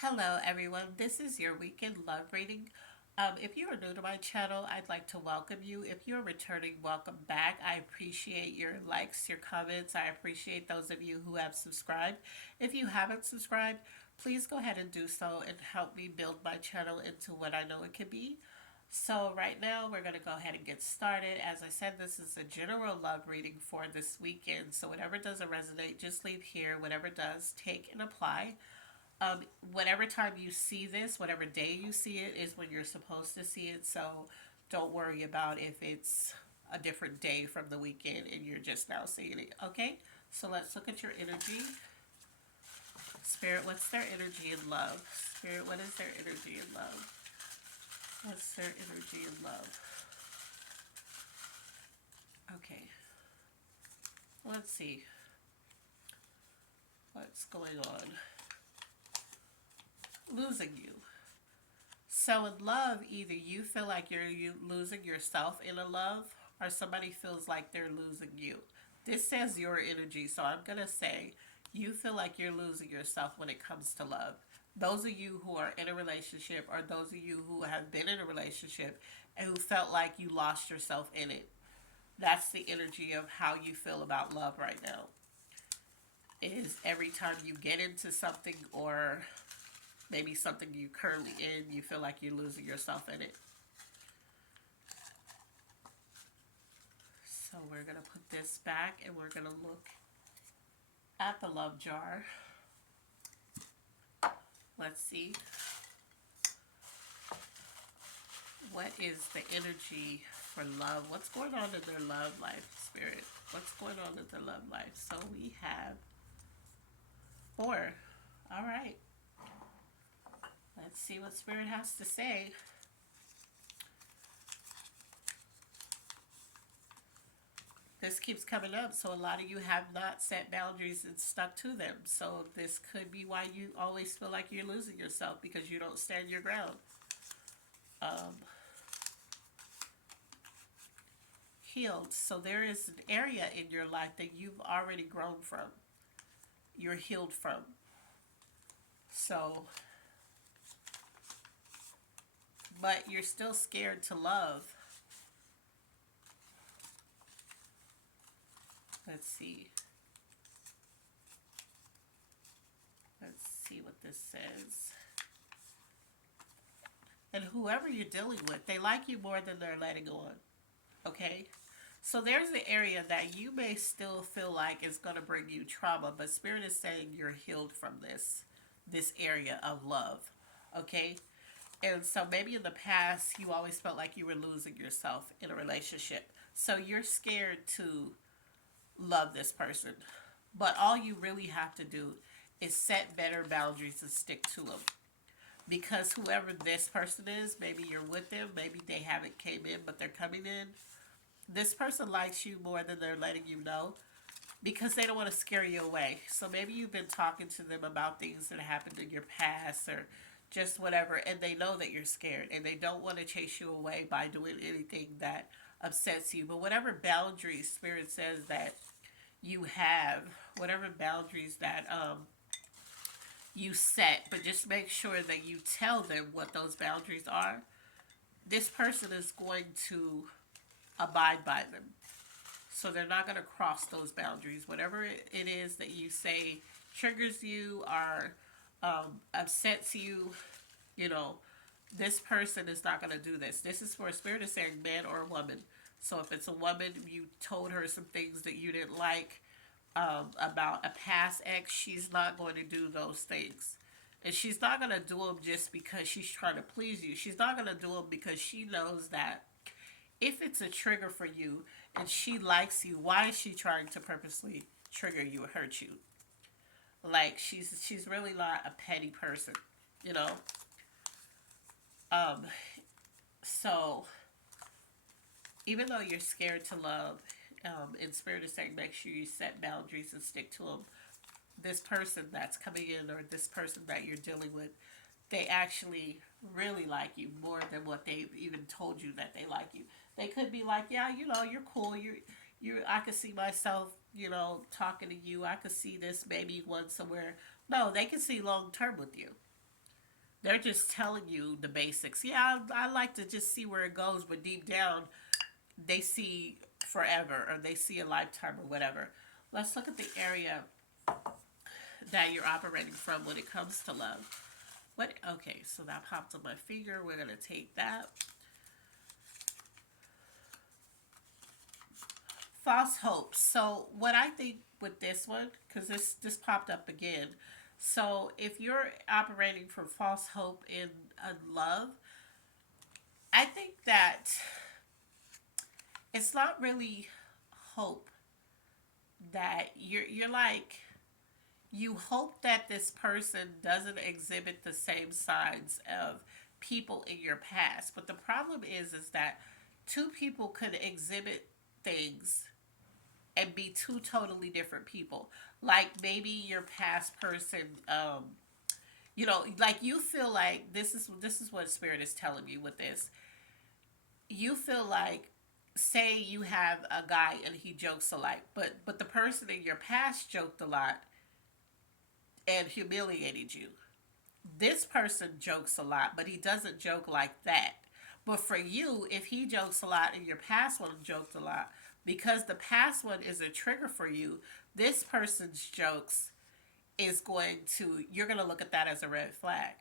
Hello, everyone. This is your weekend love reading. If you are new to my channel, I'd like to welcome you. If you're returning, welcome back. I appreciate your likes, your comments. I appreciate those of you who have subscribed. If you haven't subscribed, please go ahead and do so and help me build my channel into what I know it can be. So, right now, we're going to go ahead and get started. As I said, this is a general love reading for this weekend. So, whatever doesn't resonate, just leave here. Whatever does, take and apply. um, Whatever time you see this, whatever day you see it, is when you're supposed to see it. So don't worry about if it's a different day from the weekend and you're just now seeing it. Okay? So let's look at your energy. Spirit, what's their energy in love? Spirit, what is their energy in love? What's their energy in love? Okay. Let's see. What's going on? Losing you. So in love, either you feel like you're losing yourself in a love, or somebody feels like they're losing you. This says your energy, so I'm gonna say you feel like you're losing yourself when it comes to love. Those of you who are in a relationship, or those of you who have been in a relationship and who felt like you lost yourself in it, that's the energy of how you feel about love right now. Is every time you get into something, or maybe something you currently in, you feel like you're losing yourself in it. So we're going to put this back and we're going to look at the love jar. Let's see. What is the energy for love? What's going on in their love life, Spirit? What's going on in their love life? So we have 4. All right. Let's see what Spirit has to say. This keeps coming up, so a lot of you have not set boundaries and stuck to them. So this could be why you always feel like you're losing yourself, because you don't stand your ground. Um, Healed. So there is an area in your life that you've already grown from. You're healed from. So, but you're still scared to love. Let's see. Let's see what this says. And whoever you're dealing with, they like you more than they're letting on. Okay? So there's an area that you may still feel like is going to bring you trauma, but Spirit is saying you're healed from this area of love. Okay? And so maybe in the past you always felt like you were losing yourself in a relationship. So you're scared to love this person. But all you really have to do is set better boundaries and stick to them. Because whoever this person is, maybe you're with them, maybe they haven't came in but they're coming in. This person likes you more than they're letting you know, because they don't want to scare you away. So maybe you've been talking to them about things that happened in your past, or just whatever, and they know that you're scared and they don't want to chase you away by doing anything that upsets you. But whatever boundaries Spirit says that you have, whatever boundaries that you set, but just make sure that you tell them what those boundaries are. This person is going to abide by them. So they're not going to cross those boundaries. Whatever it is that you say triggers you, or upsets you, you know, this person is not going to do this. This is for a Spirit is saying man or a woman. So if it's a woman, you told her some things that you didn't like about a past ex, she's not going to do those things. And she's not going to do them just because she's trying to please you. She's not going to do them because she knows that if it's a trigger for you and she likes you, why is she trying to purposely trigger you or hurt you? Like she's really not a petty person, you know. Um, so even though you're scared to love, in Spirit is saying make sure you set boundaries and stick to them. This person that's coming in, or this person that you're dealing with, they actually really like you more than what they've even told you that they like you. They could be like, yeah, you know, you're cool. You. I could see myself, you know, talking to you. I could see this maybe once somewhere. No, they can see long term with you. They're just telling you the basics. Yeah, I like to just see where it goes, but deep down, they see forever or they see a lifetime or whatever. Let's look at the area that you're operating from when it comes to love. What? Okay, so that popped on my finger. We're gonna take that. False hopes. So what I think with this one, because this popped up again. So if you're operating from false hope in love, I think that it's not really hope that you're like you hope that this person doesn't exhibit the same signs of people in your past. But the problem is that two people could exhibit things and be two totally different people. Like maybe your past person, like you feel like this is what spirit is telling me with this. You feel like, say you have a guy and he jokes a lot, but the person in your past joked a lot and humiliated you. This person jokes a lot, but he doesn't joke like that. But for you, if he jokes a lot and your past one joked a lot, because the past one is a trigger for you, this person's jokes is going to, you're going to look at that as a red flag.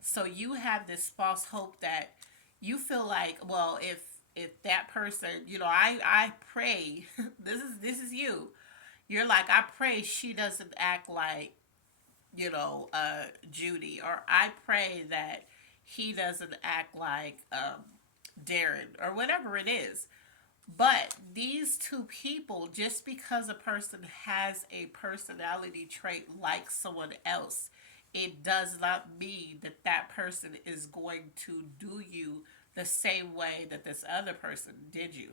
So you have this false hope that you feel like, well, if that person, I pray, this is you. You're like, I pray she doesn't act like, Judy, or I pray that he doesn't act like Darren, or whatever it is. But these two people, just because a person has a personality trait like someone else, it does not mean that that person is going to do you the same way that this other person did you.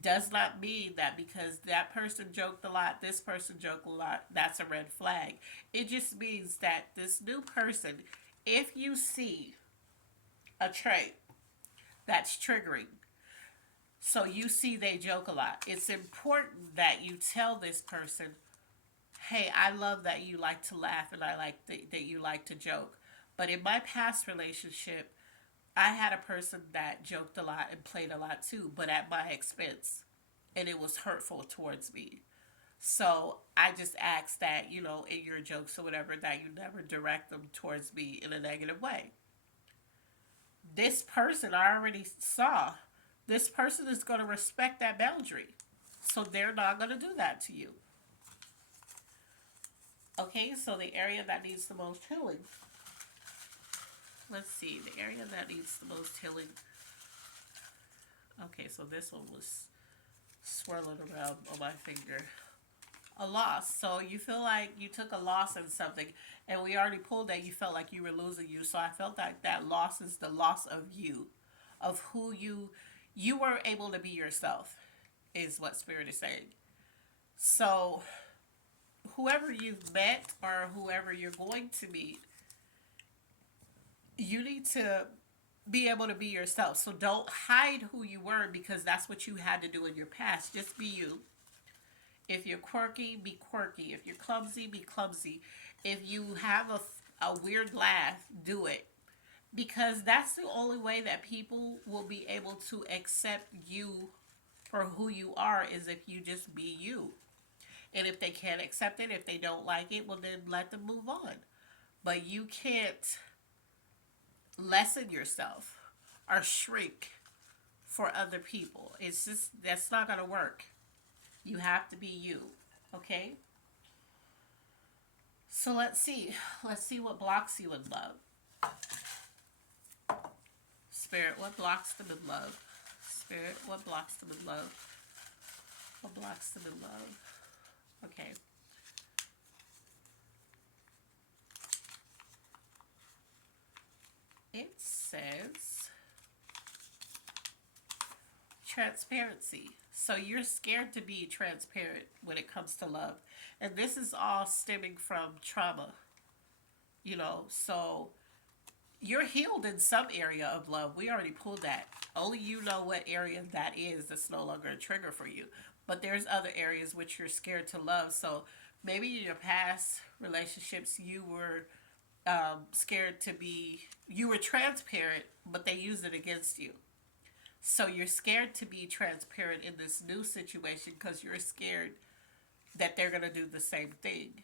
Does not mean that because that person joked a lot, this person joked a lot, that's a red flag. It just means that this new person, if you see a trait that's triggering, so you see they joke a lot, it's important that you tell this person, hey, I love that you like to laugh and I like that you like to joke. But in my past relationship, I had a person that joked a lot and played a lot too, but at my expense. And it was hurtful towards me. So I just ask that, in your jokes or whatever, that you never direct them towards me in a negative way. This person I already saw, this person is going to respect that boundary. So they're not going to do that to you. Okay, so the area that needs the most healing. Let's see, the area that needs the most healing. Okay, so this one was swirling around on my finger. A loss. So you feel like you took a loss in something, and we already pulled that you felt like you were losing you. So I felt like that loss is the loss of you, of who you were able to be yourself, is what Spirit is saying. So whoever you've met or whoever you're going to meet, you need to be able to be yourself. So don't hide who you were because that's what you had to do in your past. Just be you. If you're quirky, be quirky. If you're clumsy, be clumsy. If you have a weird laugh, do it. Because that's the only way that people will be able to accept you for who you are, is if you just be you. And if they can't accept it, if they don't like it, well, then let them move on. But you can't lessen yourself or shrink for other people. It's just, that's not going to work. You have to be you. Okay? So let's see. Let's see what blocks you in love. Spirit, what blocks them in love? Spirit, what blocks them in love? What blocks them in love? Okay. It says transparency. So you're scared to be transparent when it comes to love. And this is all stemming from trauma. So you're healed in some area of love. We already pulled that. Only you know what area that is that's no longer a trigger for you. But there's other areas which you're scared to love. So maybe in your past relationships you were scared to be, you were transparent, but they used it against you. So you're scared to be transparent in this new situation because you're scared that they're going to do the same thing.